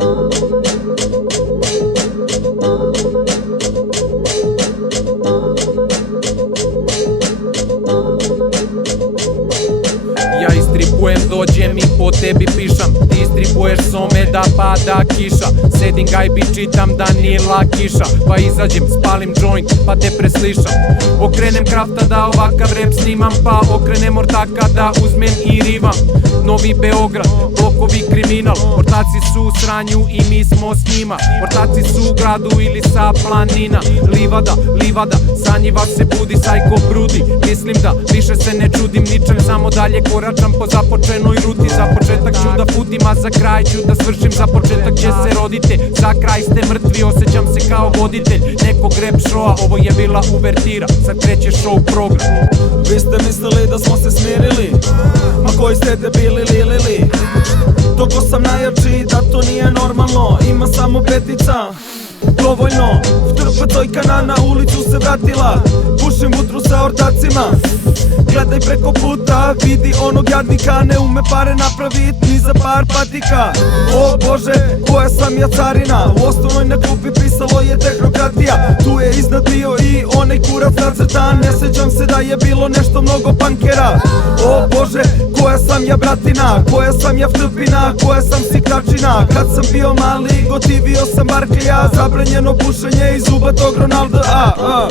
Ja istribujem, dođem i po tebi pišam. Ti istribuješ some da pada kiša. Sedim gajbi, čitam Danila Kiša. Pa izađem, spalim joint, pa te preslišam. Okrenem krafta da ovakav rap snimam. Pa okrenem ortaka da uzmem i rivam. Novi Beograd, blokovi kriminal. Ortaci su u sranju i mi smo s njima. Ortaci su u gradu ili sa planina. Livada, sanjiva se budi, sajko brudi. Mislim da više se ne čudim ničem, samo dalje koračam po započenoj ruti. Za početak ću da putim, a za kraj ću da svršim. Za početak će se rodite, za kraj ste mrtvi. Osjećam se kao voditelj nekog rap showa. Ovo je bila uvertira, sad kreće show program. Vi ste mislili da smo se smirili, ma koji ste debili lilili. Toko sam najjači, da to nije normalno. Ima samo petica, dovoljno. Vtrpa dojkana na ulicu se vratila. Pušim vutru sa ortacima. Gledaj preko puta, vidi onog jadnika. Ne ume pare napravit ni za par patika. O Bože, koja sam ja carina. U osnovnoj na klupi pisalo je tehnokratija. Tu je iznad bio i onaj kurac nacrtan. Ne sećam se da je bilo nešto mnogo pankera. O Bože, koja sam ja bratina, koja sam ja vtrpina, koja sam siktačina. Kad sam bio mali, gotivio sam Barklija. Zabranjeno pušenje iz zuba tog Ronalda. Ah.